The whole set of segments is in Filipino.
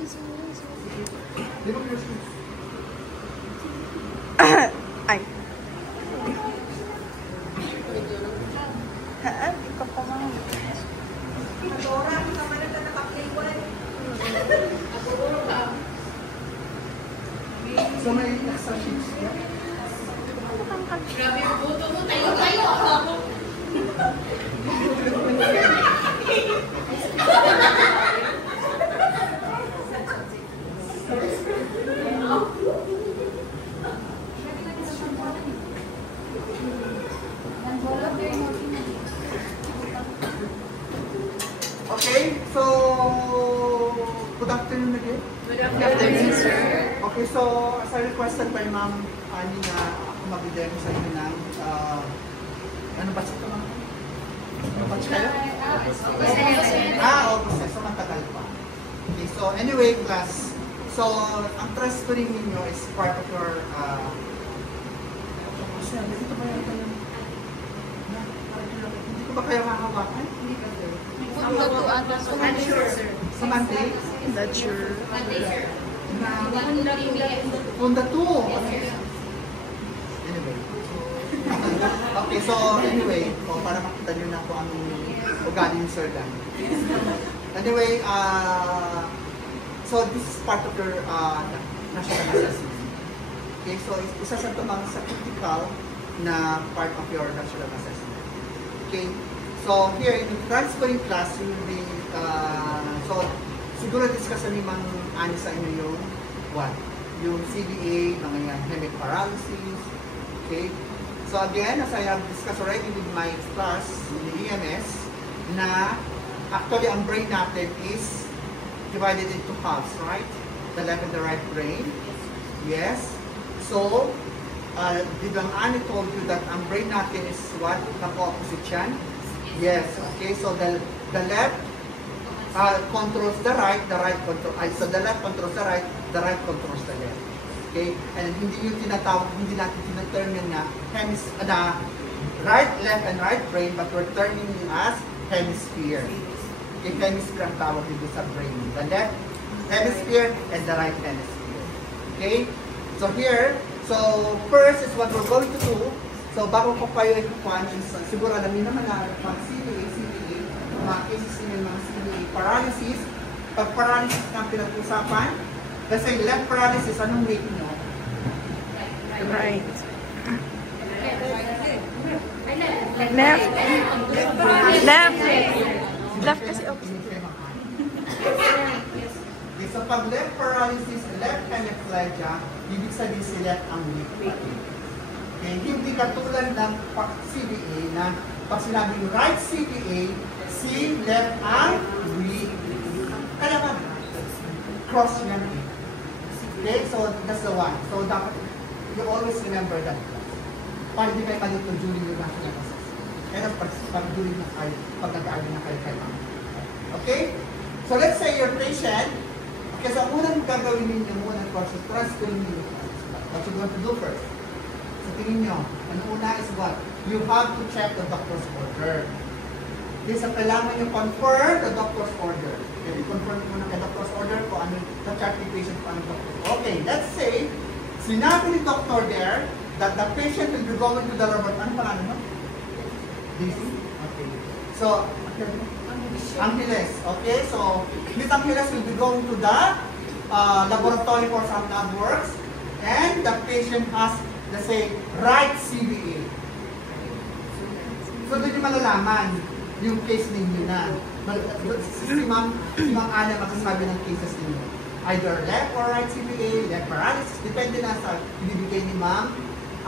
Ay, sorry. Di ba close? Ay. Haan, ikaw pa mga. Adora, ka man na nakaplaywan. So may extra sheets niya? Grabe yung buto mo. Tayo ako. Okay, so good afternoon again. Good afternoon, sir. Okay, so as I requested by Ma'am Annie na ako magbigay sa inyo ng ano ba ito ma'am? Ano ba kayo? August. So matagal pa. Okay, so anyway class, so ang transferring ninyo is part of your dito ba yan kayo? Hindi ko ba kayo hahawakan? Hindi kasi. Ang bato ata sa Monday, sir. Sa Monday? That's sure. Monday, sir. Punda 2. Anyway. Okay, so anyway, para makita nyo na po ang ugali ni Sir Dan. Anyway, so this is part of your national assessment. Okay, so isa sa tumang sa critical na part of your national assessment. Okay, so here in transferring class, you will be, so siguro discuss ni Mang Ani sa inyo yung what? Yung CBA, mga yan, hemic paralysis. Okay, so again, as I have discussed already with my class in the EMS, na actually ang brain natin is divided into halves, right? The left and the right brain. Yes. So, did ang Ani told you that ang brain natin is what? Naka-opposite yan? Yes. Okay, so the left controls the right controls, so the left controls the right controls the left. Okay? And hindi yung tinatawag, hindi natin tinatermine na right, left, and right brain, but we're terming it as hemisphere. Okay, hemisphere ang tawag dito sa brain. The left hemisphere and the right hemisphere. Okay? So here, so first is what we're going to do. So bago ko kayo ikukuhan, siguro alam niyo naman na CBA, mga cases niyo mga CBA paralysis. Pag paralysis na pinag-usapan, let's say left paralysis, anong weight nyo? Right. Left. Left kasi opposite. Okay, so pag left paralysis, left hemiplegia, ibig sabihin si left ang weak. Okay, hindi katulad ng CBA na pag sinabing right CBA, si left ang weak. Kaya ba? Cross yan eh. Okay, so that's the one. So dapat, you always remember that. Para hindi kayo malito during your national assessment. And of course, pag during na kayo, pag nag-aaral na kayo kayo. Okay? So let's say your patient, okay, so unang gagawin ninyo, unang course, transferring ninyo. What you're going to do first? So tingin nyo, ang una is what? You have to check the doctor's order. Okay, so kailangan nyo confirm the doctor's order. Okay, confirm muna kay doctor's order kung ano yung chart ni patient kung ano doctor. Okay, let's say, sinabi ni doctor there that the patient will be going to the laboratory. Ano pangalan mo? DC? Okay. So, Angeles. Okay, so Miss Angeles will be going to the laboratory for some lab works, and the patient has, let's say, right CBA. So, doon yung malalaman yung case ninyo na. Si Ma'am Ana makasabi ng cases ninyo. Either left or right CBA, left paralysis, depende na sa ibibigay ni Ma'am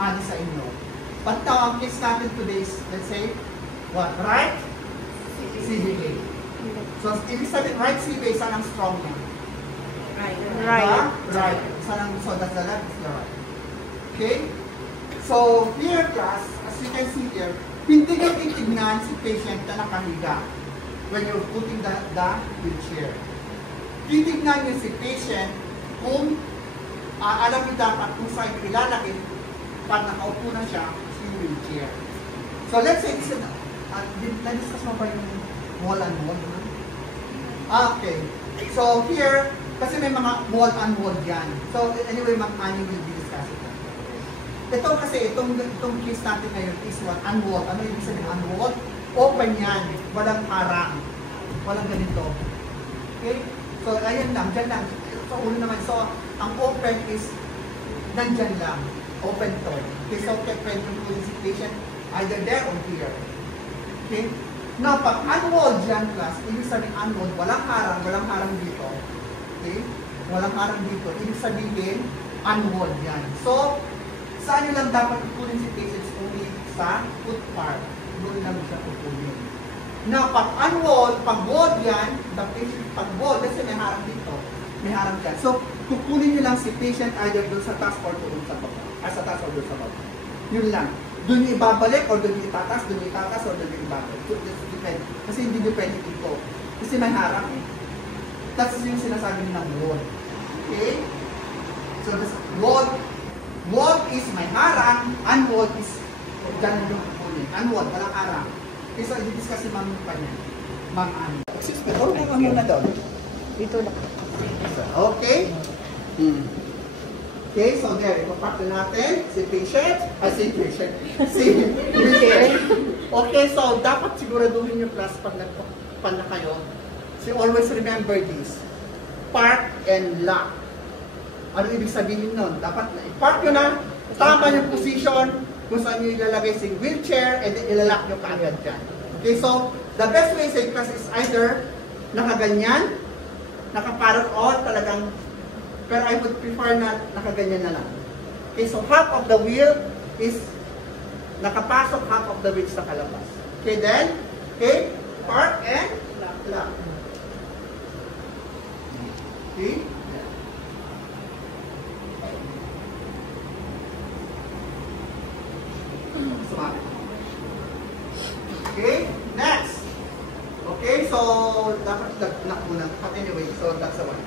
Ana sa inyo. But now, ang case natin today is, let's say, what? Right CBA. So, ibig sabihin, right CBA, saan ang strong niya? Right. Right. Saan ang, so that's the left, is the right. Okay? So, here class, as you can see here, hindi nyo titignan si patient na nakahiga when you're putting the wheelchair. Titignan nyo si patient kung alam nyo dapat kung saan nyo ilalakit pag nakaupo na siya sa wheelchair. So let's say, na-discuss mo ba yung wall and wall? Okay. So here, Kasi may mga wall unwall yan. So anyway, Ma'am Annie will be discussing that. Ito kasi, itong case natin ngayon is what? Unwall. Ano yung sabihin unwall? Open yan. Walang harang. Walang ganito. Okay? So ayan lang, dyan lang. So ulo naman. So ang open is nandyan lang. Open to. Okay, so pwede yung cooling situation either there or here. Okay? Now, pag unwalled yan, class, ibig sabihin unwalled, walang harang dito. Okay? Walang harang dito. Ibig sabihin, unwalled yan. So, saan nyo lang dapat i-cooling situation is only sa foot part. Doon lang siya kukunin. Now, pag unwalled, pag walled yan, the patient, pag walled, kasi may harang dito. May harang dyan. So, kukunin nyo lang si patient either doon sa taas or doon sa baba. Sa taas or doon sa baba. Yun lang. Doon yung ibabalik or doon yung itatas, doon yung itatas or doon yung ibabalik. So, depende. Kasi hindi depende dito. Kasi may harang eh. That's yung sinasabi ng wall. Okay? So, this wall is may harang, unwall is dyan yung kukunin. Unwall, walang harang. Okay, so i-discuss si Ma'am pa niya. Ma'am Annie. Excuse me, or ka muna doon. Dito lang. Okay? Okay, so there, ipapak na natin si patient. Si patient. Okay, so dapat siguraduhin yung class pag nagpapan na kayo. So always remember this. Park and lock. Ano ibig sabihin nun? Dapat na i-park nyo na, tama yung position, kung saan nyo ilalagay si wheelchair, and then ilalak nyo kaagad dyan. Okay, so the best way sa class is either nakaganyan, nakaparang o talagang, pero I would prefer na nakaganyan na lang. Okay, so half of the wheel is nakapasok, half of the wheel sa kalabas. Okay, then, okay, park and lock. Okay? Okay, next. Okay, so dapat lock muna. But anyway, so that's the one.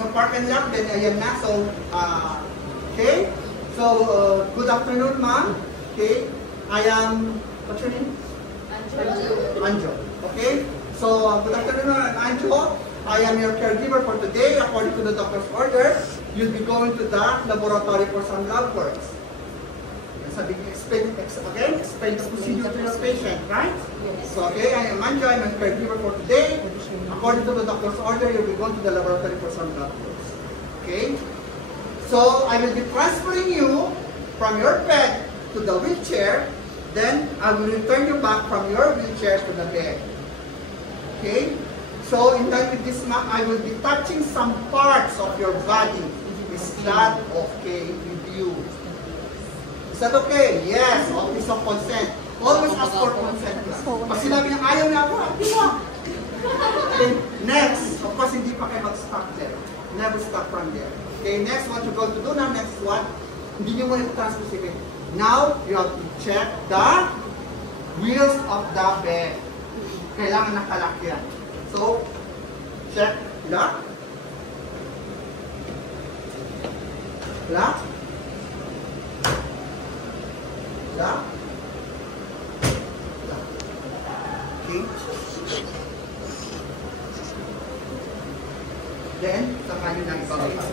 So park and lock, then ayan na. So, okay. So, good afternoon, ma'am. Okay, I am, what's your name? Anjo. Okay, so good afternoon, I'm Anjo. I am your caregiver for today. According to the doctor's order, you'll be going to the laboratory for some lab works. Sabi, explain the procedure to your patient, right? Yes. So, okay, I am Anjo, I'm a caregiver for today. According to the doctor's order, you'll be going to the laboratory for some lab works. Okay? So, I will be transferring you from your bed to the wheelchair, then I will return you back from your wheelchair to the bed. Okay? So, in time with this, I will be touching some parts of your body. Is that okay with you? Is that okay? Yes, always of consent. Always ask for consent. Pag sinabi niya, ayaw niya ako, hindi mo. Okay, next, of course, hindi pa kayo mag-stop there. Never stop from there. Okay, next, what you're going to do now, next one, hindi niyo muna ito-transfer. Now, you have to check the wheels of the bed. Kailangan nakalak yan. So, check lock. Lock. Lock. Lock. Okay. Then, saka nyo na ibababa.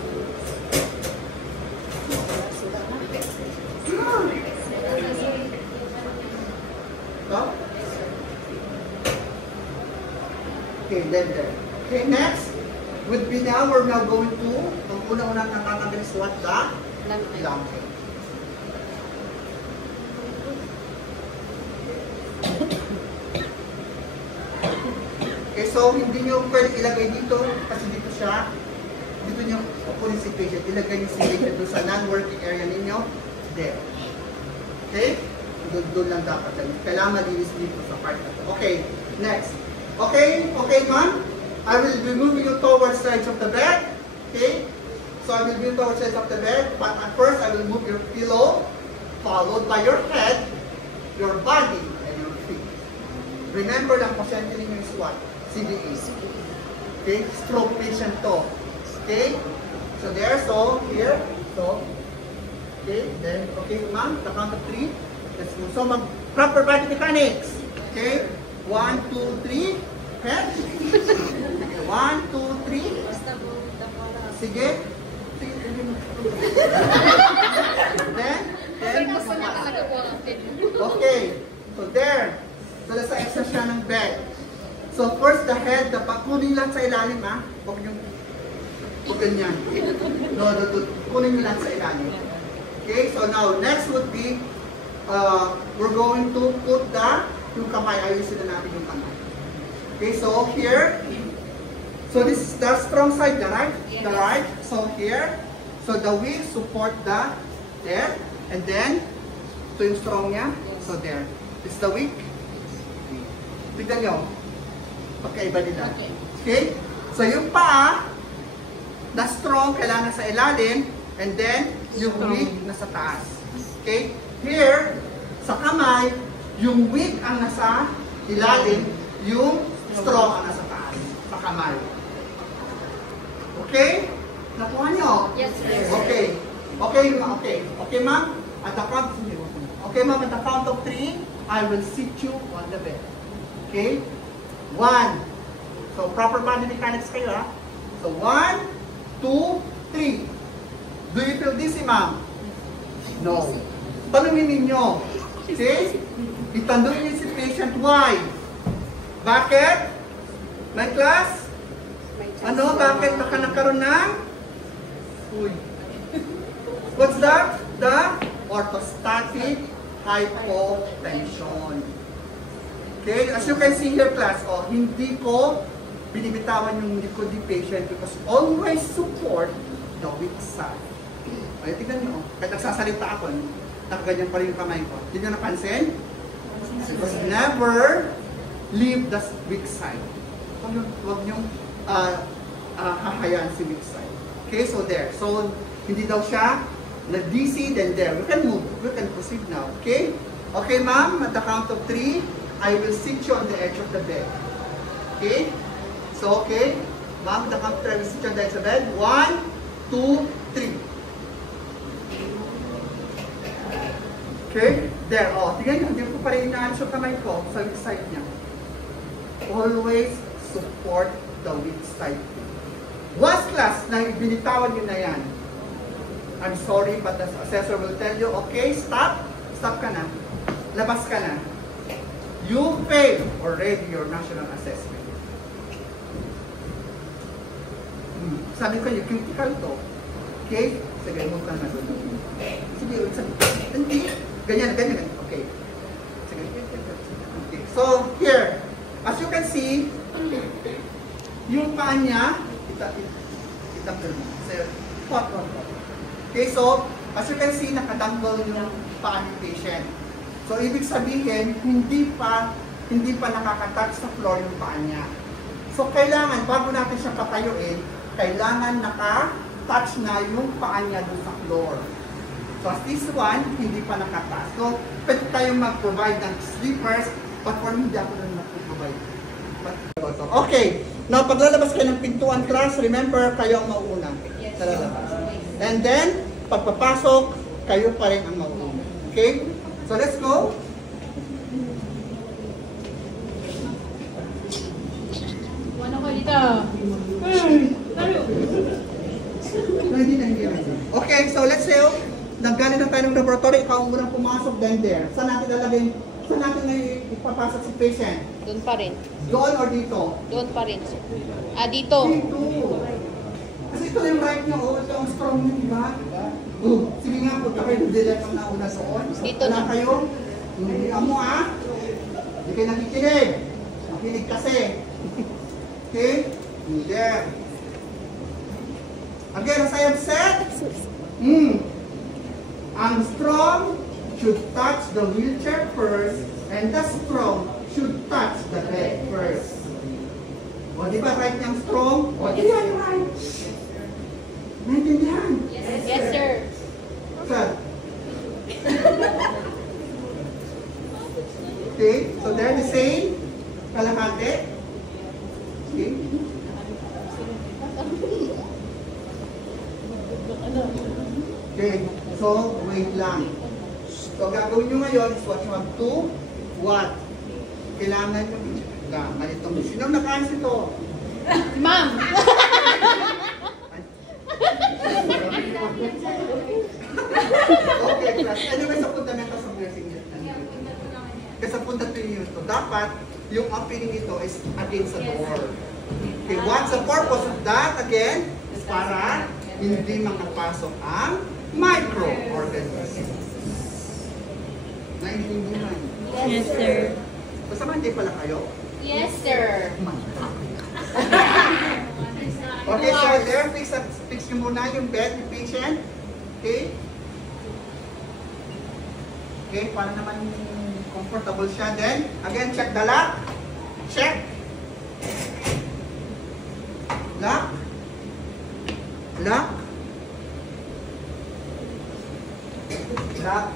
So, okay, then there. Okay, next would be now, we're now going to, ang unang-unang natatanggal is what? The blanket. Okay, so hindi nyo pwede ilagay dito kasi dito siya, dito nyo kukunin si patient, ilagay nyo si patient doon sa non-working area ninyo, there. Okay? Doon lang dapat lang. Kailangan malinis dito sa part na to. Okay, next. Okay, okay ma'am. I will be moving you towards the edge of the bed. Okay? So I will move towards the edge of the bed, but at first I will move your pillow, followed by your head, your body, and your feet. Remember lang, pasyente ninyo is what? CDA. Okay? Stroke patient to. Okay? So there, so here, so, okay, then, okay ma'am, the count of 3. Let's move. So proper body mechanics. Okay? 1, 2, 3. Head. 1, 2, 3. Sige. Then, Gusto niya talaga po ang okay. So there. So nasa extra siya ng bed. So first the head, kunin lang sa ilalim ha. Huwag ganyan. No, kunin nyo lang sa ilalim. Okay, so now next would be, we're going to put yung kamay. Ayusin na natin yung kamay. Okay, so here, so this is the strong side, the right? Yes. The right. So here, so the weak support there, and then, ito yung strong niya. So there. This is the weak. Tignan nyo. Pagkaiba nila. Okay? So yung paa, na strong, kailangan sa ilalim, and then, yung weak nasa taas. Okay? Here, sa kamay, yung weak ang nasa ilalim, yung strong ang nasa taas, sa kamay. Okay? Nakuha nyo? Yes, sir. Okay. Okay, okay. Okay, ma'am? At the count, okay, ma'am, at the count of 3, I will sit you on the bed. Okay? 1. So, proper body mechanics kayo, ha? So, 1, 2, 3. Do you feel dizzy, ma'am? No. Tanungin ninyo. Okay? Itanungin niyo si patient, why? Bakit? My class? Ano? Bakit baka nagkaroon ng? Uy. What's that? The orthostatic hypotension. Okay? As you can see here, class, hindi ko binibitawan yung likod ni patient because always support the weak side. Ay, tignan nyo. Kahit nagsasalita ako, nakaganyan pa rin yung kamay ko. Hindi nyo napansin? Because never leave the weak side. Huwag nyo hahayaan si weak side. Okay, so there. So, hindi daw siya nag-DC, then there. We can move. We can proceed now. Okay? Okay, ma'am. At the count of 3, I will sit you on the edge of the bed. Okay? So, okay. Ma'am, at the count of 3, I will sit you on the edge of the bed. 1, 2, 3. Okay? There. Oh, tingnan nyo. Hindi ko pa rin inaalis yung kamay ko sa weak side niya. Always support the weak side. Once class na binitawan nyo na yan, I'm sorry, but the assessor will tell you, okay, stop. Stop ka na. Labas ka na. You failed already your national assessment. Sabi ko yung critical to. Okay? Sige, move ka na doon. Sige, hindi. Ganyan. Okay. Sige. Okay. So, here, as you can see, yung paa niya, itanggal mo. Pot. Okay, so, as you can see, nakadangle yung paa ng patient. So, ibig sabihin, hindi pa nakakatouch sa floor yung paa niya. So, kailangan, bago natin siya patayuin, kailangan naka-touch na yung paa niya doon sa floor. So, as this one, hindi pa nakatouch. So, pwede tayong mag-provide ng sleepers, but for me, hindi ako lang mag-provide. Okay, now paglalabas kayo ng pintuan class, remember, kayo ang mauuna. Yes. And then, pagpapasok, kayo pa rin ang mauuna. Okay? So, let's go. Ano ko dito? Hindi. Okay, so let's say, nanggaling na tayo ng laboratory, ikaw ang unang pumasok, then there. Saan natin ngayon ipapasok si patient? Doon pa rin. Doon or dito? Doon pa rin. Dito. Dito. Kasi ito yung right nyo, ito ang strong nyo, di ba? Sige nga, punta kayo ng dilek ang nauna doon. Dito Wala na. kayo? Hindi mo hindi kayo nakikinig. Makinig kasi. Okay? There. Again, as I have said, ang strong should touch the wheelchair first, and the strong should touch the bed first. O, di ba right niyang strong? O, di yan right. Naintindihan? Yes, sir. Sir. Okay, so they're the same. Kalahati. Okay. Okay, so wait lang. So gagawin nyo ngayon is what you have to what? Kailangan nyo ganitong. Sinong nakaayos ito? Ma'am! yung opening nito is against the door. Okay, what's the purpose of that? Again, is para hindi makapasok ang microorganisms. Naiintindihan? Yes, sir. Basta man, hindi pala kayo. Yes, sir. Okay, so there, fix nyo muna yung bed ni patient. Okay? Okay, para naman comfortable siya. Then, again, check the lock. Check. Lock. Lock. Lock.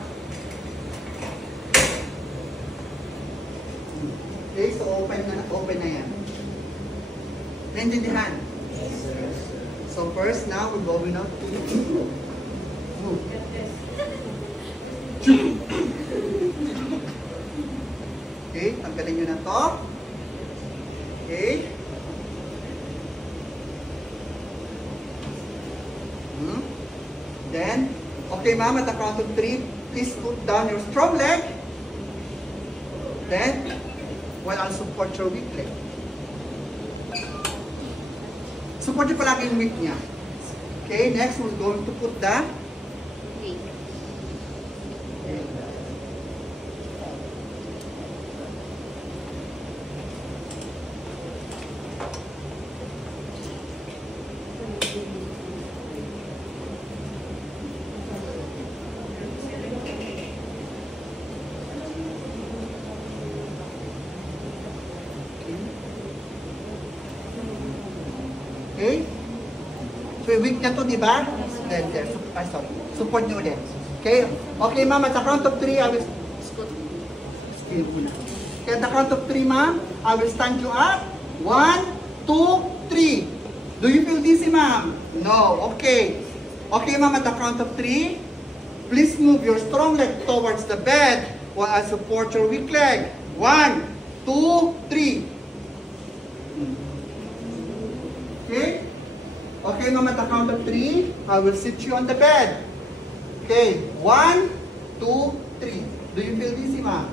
Okay, so open na yan. Naintindihan? So first, now we're going out to move. Okay, tanggalin nyo na to. Okay. Then, okay ma'am, at the count of 3, please put down your strong leg. Then, while I'll support your weak leg. Support niyo palagi yung weak niya. Okay, next we're going to put the okay? So, weak na to, di ba? Then, there. Sorry. Support nyo ulit. Okay? Okay, ma'am. At the count of 3, I will... Okay, at the count of 3, ma'am, I will stand you up. 1, 2, 3. Do you feel dizzy, ma'am? No. Okay. Okay, ma'am. At the count of 3, please move your strong leg towards the bed while I support your weak leg. 1, 2, 3. Okay? Okay, ma'am, at the count of 3, I will sit you on the bed. Okay, 1, 2, 3. Do you feel dizzy, ma'am?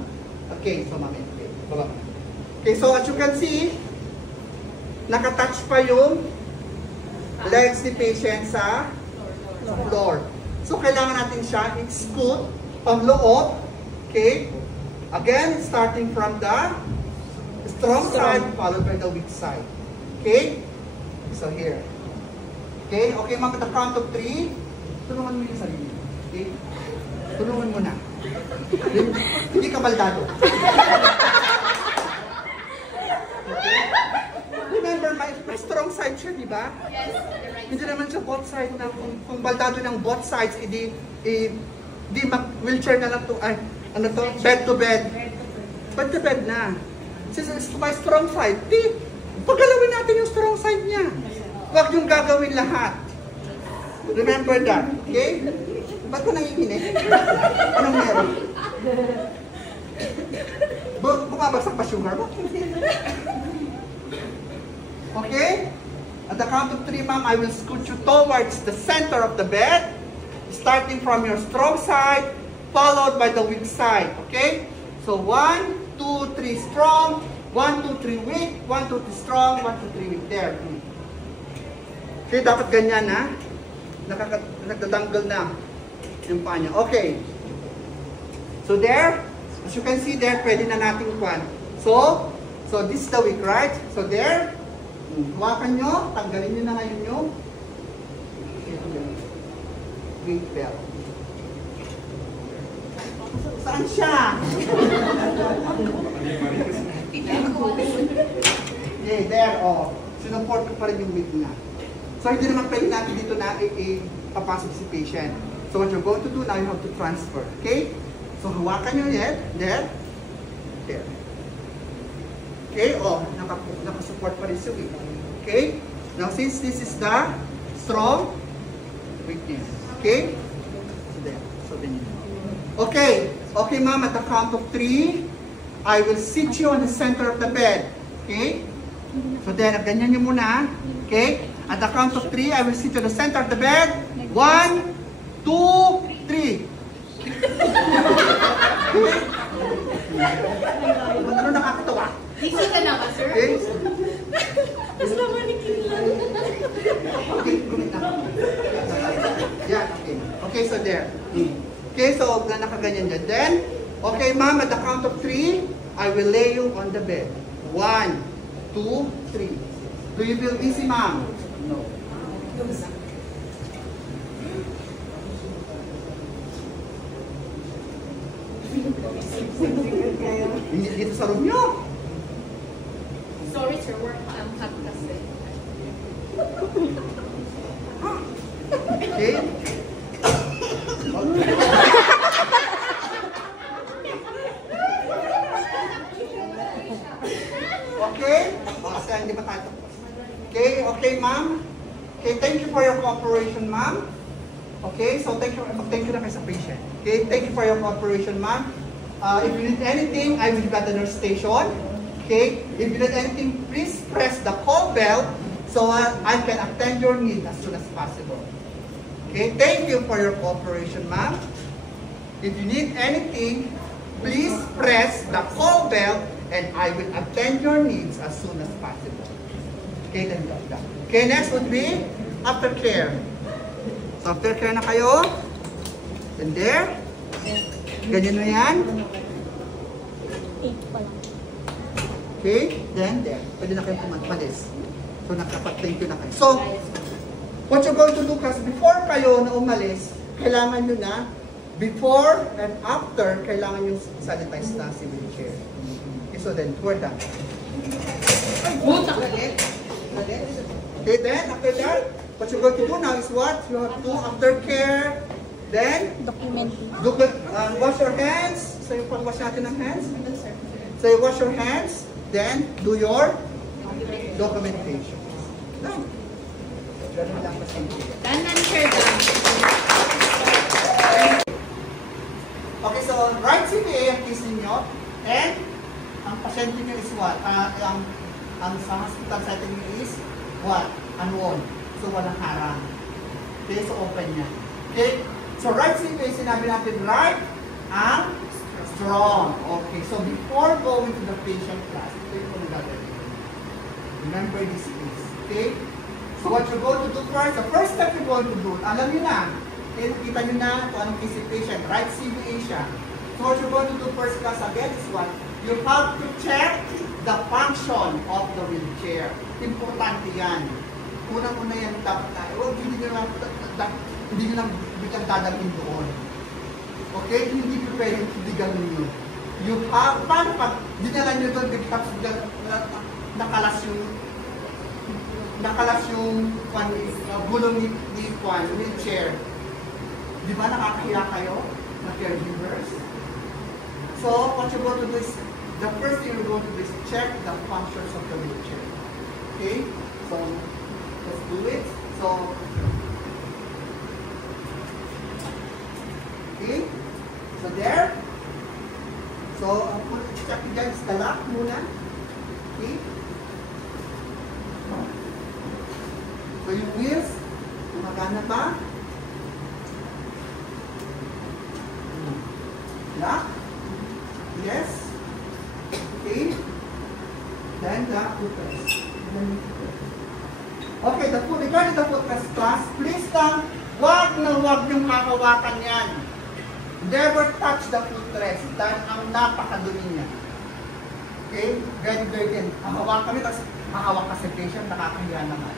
Okay, so ma'am, okay. Baba. Okay, so as you can see, nakatouch pa yung legs ni patient sa floor. So, kailangan natin siya i-scoot pang-loob. Okay? Again, starting from the strong side, followed by the weak side. Okay? So here. Okay? Okay, ma'am, at the count of 3, tulungan mo yung sarili. Okay? Tulungan mo na. Hindi ka baldado. Okay? Remember, may strong side siya, di ba? Yes, Hindi naman siya both sides na kung baldado ng both sides, di wheelchair na lang to, ay, ano to, bed to bed. Bed to bed na. Since may strong side, pagalawin natin yung strong side niya. Huwag yung gagawin lahat. Remember that, okay? Ba't ko nangikinig? Anong meron? Bumabagsak pa sugar mo? Okay? At the count of 3, ma'am, I will scoot you towards the center of the bed, starting from your strong side, followed by the weak side. Okay? So 1, 2, 3 strong, 1, 2, 3 weak, 1, 2, 3 strong, 1, 2, 3 weak. There. Okay, dapat ganyan na. Nagtatanggal na yung paa niya. Okay. So there, as you can see there, pwede na natin kwan. So this is the weak, right? So there, hawakan nyo, tanggalin nyo na ngayon yung weight belt. Saan siya? Okay, there, oh. Sinuport ko pa rin yung weight niya. So, hindi naman pwede natin dito na papasok si patient. So, what you're going to do now, you have to transfer. Okay? So, hawakan nyo yan. There. There. Okay? Oh, nakasupport pa rin si weight. Okay? Now, since this is the strong weakness. Okay? So, there. So, then you know. Okay. Okay, ma'am, at the count of 3, I will sit you on the center of the bed. Okay? So, then, ganyan nyo muna. Okay? At the count of 3, I will sit to the center of the bed. 1, 2, 3. Ano nakakatawa? Busy ka na ba, sir? Okay? Mas naman ni Kinlan. Okay, gumit na. Yeah, okay. Okay, so there. Okay, so nakaganyan dyan. Then, okay, ma'am, at the count of 3, I will lay you on the bed. 1, 2, 3. Do you feel dizzy, ma'am? No. Hindi dito sa room nyo. Sorry, sir. I'm hot kasi. Okay? Okay? Basta hindi pa tayo tapos. Okay? Okay, ma'am? Okay, thank you for your cooperation, ma'am. Okay, so thank you na kayo sa patient. Okay, thank you for your cooperation, ma'am. If you need anything, I will be at the nurse station. Okay, if you need anything, please press the call bell so I can attend your need as soon as possible. Okay, thank you for your cooperation, ma'am. If you need anything, please press the call bell and I will attend your needs as soon as possible. Okay, then got that. Okay, next would be aftercare. So aftercare na kayo. Then there. Ganyan na yan. 8 pa lang. Okay, then there. Pwede na kayong pumalis. So nakapag-thank you na kayo. So, what you're going to do, kasi before kayo na umalis, kailangan nyo na, before and after, kailangan nyo sanitize na si wheelchair. Okay, so then, we're done. Okay, then, after that, what you're going to do now is what? You have to aftercare, then, wash your hands. So, yung pag-wash natin ng hands. So, you wash your hands, then, do your documentation. Done. Ganun lang kasimple. Tanan, sir, done. Okay, so right CPA ang case ninyo, and ang pasyente nyo is what? Ang sa hospital setting nyo is what? Unworn. So walang harang. Okay, so open yan. Okay, so right CPA, sinabi natin right and strong. Okay, so before going to the patient class, ito yung gagawin. Remember this is, okay? So what you're going to do first, the first step you're going to do, alam nyo na, okay, nakita nyo na kung anong case patient, right CBA siya. So what you're going to do first class again is what? You have to check the function of the wheelchair. Importante yan. Unang-una yan dapat tayo. Hindi nyo lang bigyan dadalhin doon. Okay? Hindi ko pwede bigyan nyo. You have, paano pag dinala nyo doon, nakalas yung gulong ni wheelchair. Di ba nakakahiya kayo na caregivers? So, what you're going to do is, the first thing you're going to do is check the functions of the wheelchair. Okay? So, let's do it. So, okay? So, there. So, ang check nyo dyan is the lock muna. Okay? So, yung wheels, gumagana ba? Lock? Yes? Okay? Then the footrest. Okay, regarding the footrest class, please lang, wag niyong hahawakan yan. Never touch the footrest dahil ang napakadumi niya. Okay? Very dirty. Hahawakan kami, tapos hahawak ka sa patient, nakakahiya naman.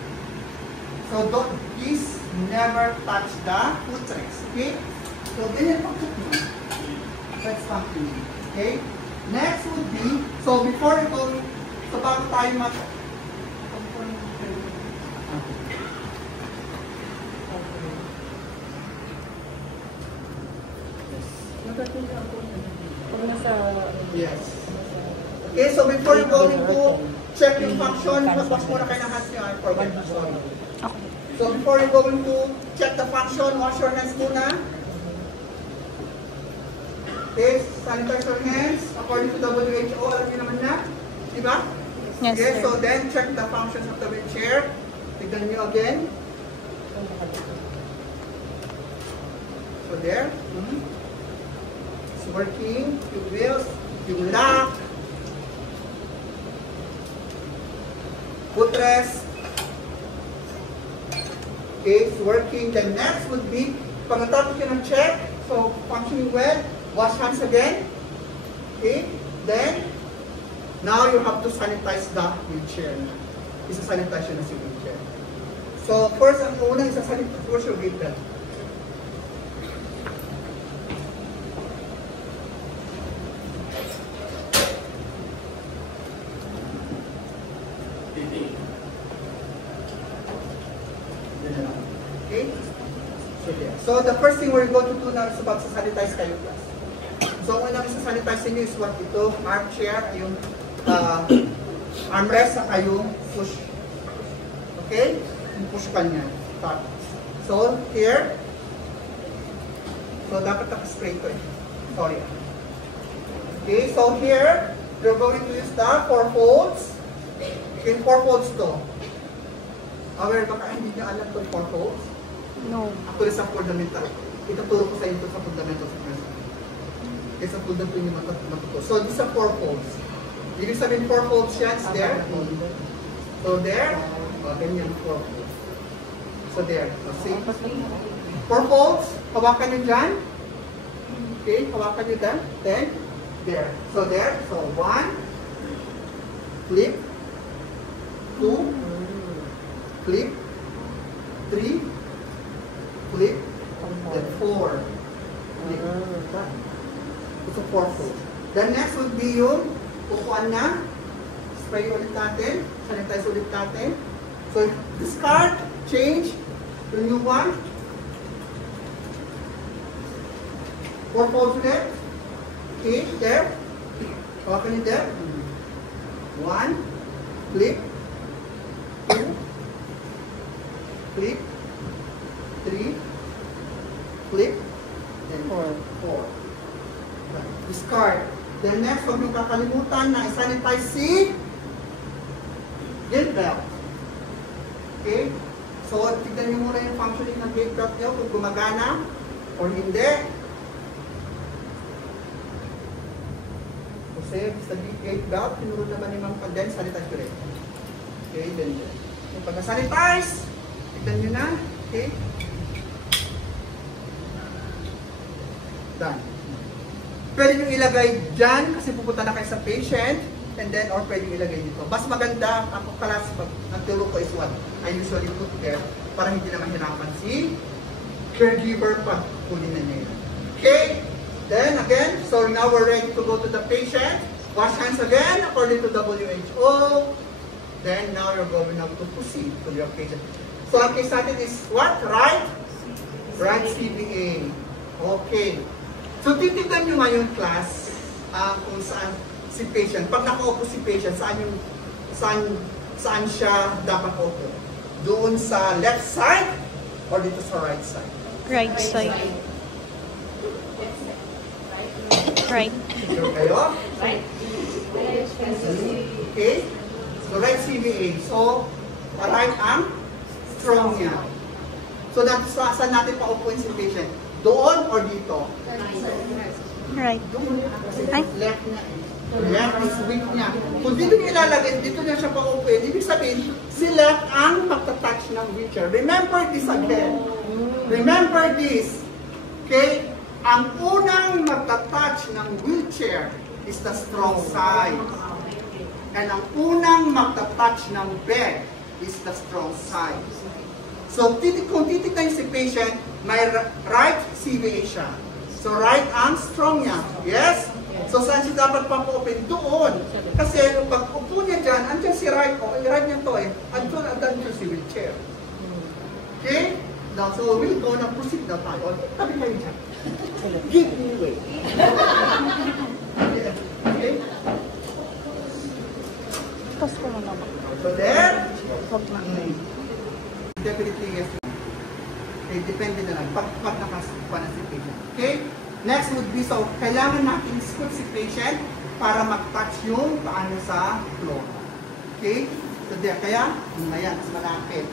So, please never touch the footrest. Okay? So, ganyan pag-tut mo. Let's continue. Okay? Next would be, so before you go, so bago tayo yes. Okay, so before you go into check yung function, mag-wash muna kayo ng hands nyo. I forgot. Sorry. So before you go into check the function, wash your hands muna. Okay, sanitize your hands according to WHO. Alam niyo naman na, di ba? Yes, okay, sir. so then check the functions of the wheelchair. Tignan niyo again. So there. It's working. Yung wheels, yung lock. Okay, it's working. The next would be, pagkatapos ka ng check, so functioning well, wash hands again. Okay, then, now you have to sanitize the wheelchair. Isa-sanitize yun na si wheelchair. So, first, ang unang isa-sanitize, first your gate belt. Okay? So, the first thing we're going to do now is about sanitize kayo class. So, ang unang isa-sanitize niyo is what? Ito, armchair, yung armrest sa kayong push. Okay? Yung push pan niya. So, here. So, dapat naka-spray ko eh. Sorry. Okay, so here, you're going to use the 4 folds. Okay, 4 folds to. Aware, baka hindi niyo alam itong 4 folds? No. Actually, sa fundamental. Ituturo ko sa inyo sa fundamental sa first. Okay, sa fundamental niyo matuto. So, these are 4 folds. Ibig sabihin 4 folds yan, there. So, there. O, ganyan, 4 folds. So, there. So, see? 4 folds. Hawakan nyo dyan. Okay, hawakan nyo dyan. Then, there. So, there. So, 1. Flip. 2. Flip. 3. Flip. Then 4. Flip. Ito 4 folds. The next would be yung upuan na. Spray ulit natin. Sanitize ulit natin. So, discard. Change. The new one. 4 folds ulit. Okay, there. Hawakan nyo there. 1. Flip. 2. Flip. 3. Flip. Then 4. Discard. Then next, huwag nyo kakalimutan na isanitize si gate belt. Okay? So, tignan nyo muna yung functioning ng gate belt nyo kung gumagana or hindi. Kasi sa gate belt, tinuro naman yung mga then sanitize ko rin. Okay, then yung pagka-sanitize, tignan nyo na. Okay? Done. Pwede nyo ilagay dyan kasi pupunta na kayo sa patient and then or pwede nyo ilagay dito. Mas maganda, ako kalas, ang turo ko is what I usually put there para hindi naman hirapan si caregiver pag kunin na niya yun. Okay? Then again, so now we're ready to go to the patient. Wash hands again according to WHO. Then now you're going now to proceed to your patient. So ang case natin is what? Right? Right CBA. Okay. So, titignan nyo ngayon, class, kung saan si patient. Pag nakaupo si patient, saan siya dapat upo? Doon sa left side or dito sa right side? Right side. Right. Sure kayo? Okay? So, right CBA. So, right ang strong niya. So, saan natin paupuin si patient? Doon or dito? Right. Ay. Left niya. Left is weak niya. Kung dito niya ilalagay, dito niya siya pa-open. Ibig sabihin, si left ang magta-touch ng wheelchair. Remember this again. Remember this. Okay? Ang unang magta-touch ng wheelchair is the strong side. And ang unang magta-touch ng bed is the strong side. So, kung titignan si patient, may right CBA siya. So, right ang strong niya. Yes? So, saan siya dapat pa-open? Doon. Kasi, pag upo niya dyan, andyan si right. O, right niya to eh. Andyan si wheelchair. Okay? Now, so, we'll go na proceed na tayo. Tabi kayo dyan. Give me way. Okay? Tapos ko muna. So, there. Huwag na. Definitely yes. Okay, depende na lang. Pag nakasupa na si patient. Okay? Next would be, so, kailangan natin scoot si patient para mag-touch yung paano sa floor. Okay? So, there. Kaya, ayan, mas malapit.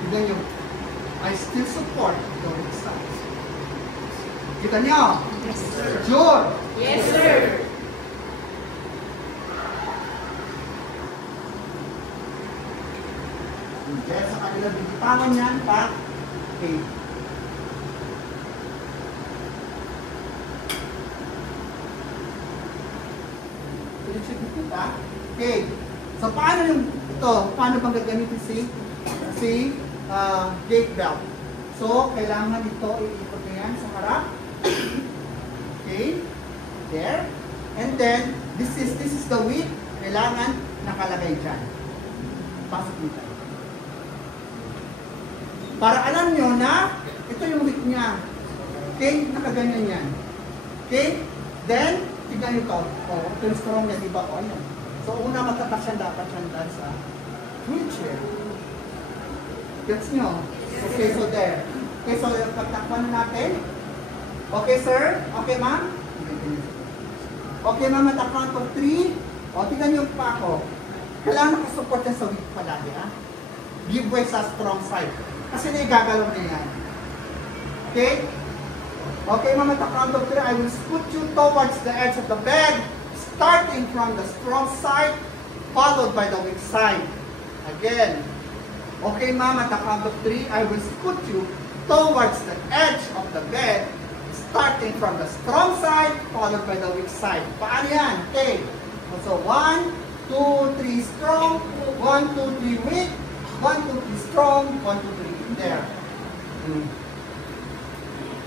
Tignan nyo. I still support the size. Kita nyo? Yes, sir. Sure? Yes, sir. Yes, sa kanila, bibitawan yan pa. Okay. Okay. So, paano yung ito? Paano bang gagamitin si gate belt? So, kailangan ito iikot na yan sa harap. Okay. There. And then, this is the width. Kailangan nakalagay dyan. Pasok nito. Para alam nyo na ito yung width niya. Okay? Nakaganyan yan. Okay? Then, tignan nyo ito. Oh, ito yung strong niya, diba? O, ayan. So, una magtatas yan dapat yan dahil sa wheelchair. Gets nyo? Okay, so there. Okay, so pagtakpan na natin. Okay, sir? Okay, ma'am? Okay, ma'am, matakpan to 3. O, tignan nyo pa ako. Kailangan nakasupport yan sa width palagi, ha? Give way sa strong side. Kasi naigagalaw na yan. Okay? Okay, mama, the count of 3, I will scoot you towards the edge of the bed, starting from the strong side, followed by the weak side. Again. Okay, mama, the count of 3, I will scoot you towards the edge of the bed, starting from the strong side, followed by the weak side. Paano yan? Okay. So, 1, 2, 3 strong, 1, 2, 3 weak, 1, 2, 3 strong, 1, 2, 3. There.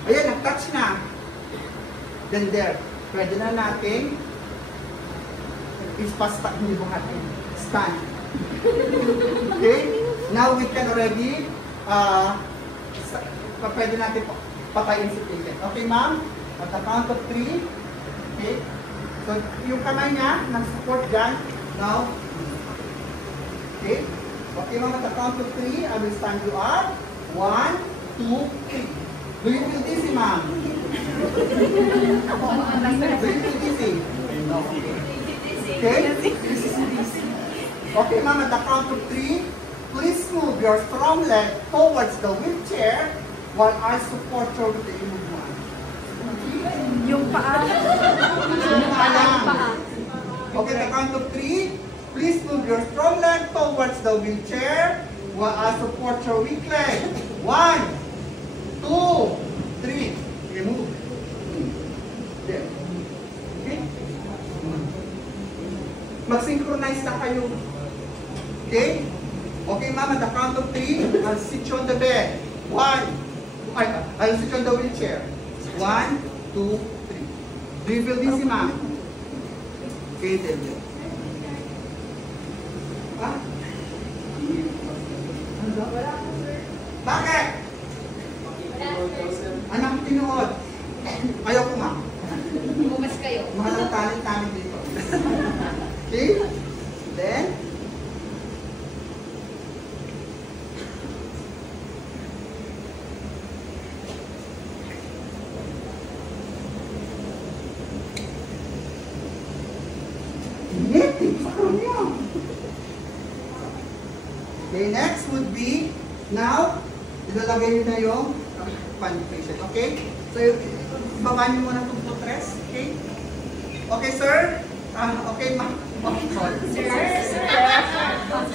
Ayan, nag-touch na. Then there. Pwede na natin ispasta hindi buhatin. Stand. Okay? Now we can already pwede natin patayin si patient. Okay, ma'am? At the count of 3. Okay? So, yung kamay niya, nag-support dyan. Now, okay? Okay, ma'am, at the count of 3, I will stand you up. 1, 2, 3. Do you feel dizzy, ma'am? Do you feel dizzy? Okay? Okay, ma'am, at the count of 3, please move your strong leg towards the wheelchair while I support you with the image one. Yung paa. Yung paa lang. Okay, at the count of 3, please move your strong leg towards the wheelchair while I support your weak leg. 1, 2, 3. Remove. There. Okay? Mag-synchronize na kayo. Okay? Okay, ma'am, at the count of 3, I'll sit you on the bed. 1. I'll sit you on the wheelchair. 1, 2, 3. Do you feel dizzy, ma'am? Okay, then. Ah? Bakit? Anak tinuod. Ayaw ko, ma'am. Bumas kayo. Mahal ang talent dito. Okay? Then, okay, next would be, now, ilalagay nyo na yung fan patient. Okay? So, ibaba nyo muna itong footrest. Okay? Okay, sir? Okay, ma'am. Okay, sorry.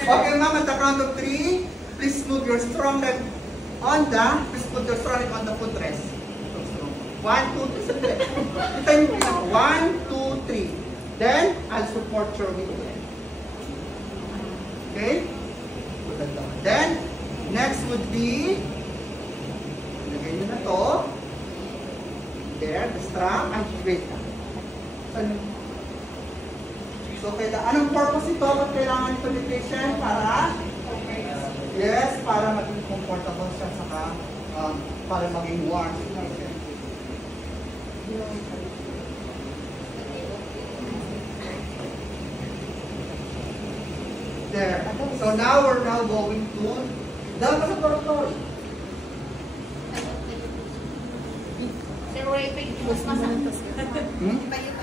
Okay, ma'am, at the count of 3, please move your strong leg please put your strong leg on the footrest. 1, 2, 3. Ito yung 1, 2, 3. Then, I'll support your weak leg. Okay? Then, next would be, lagay nyo na to. There, the strap. Ay, wait na. So, anong purpose ito? Ba't kailangan ito ni patient? Para? Yes, para maging comfortable siya saka para maging warm si patient. There. So now we're going to the laboratory. Sir, wala pa yung mas masakit. Hmm? Iba yung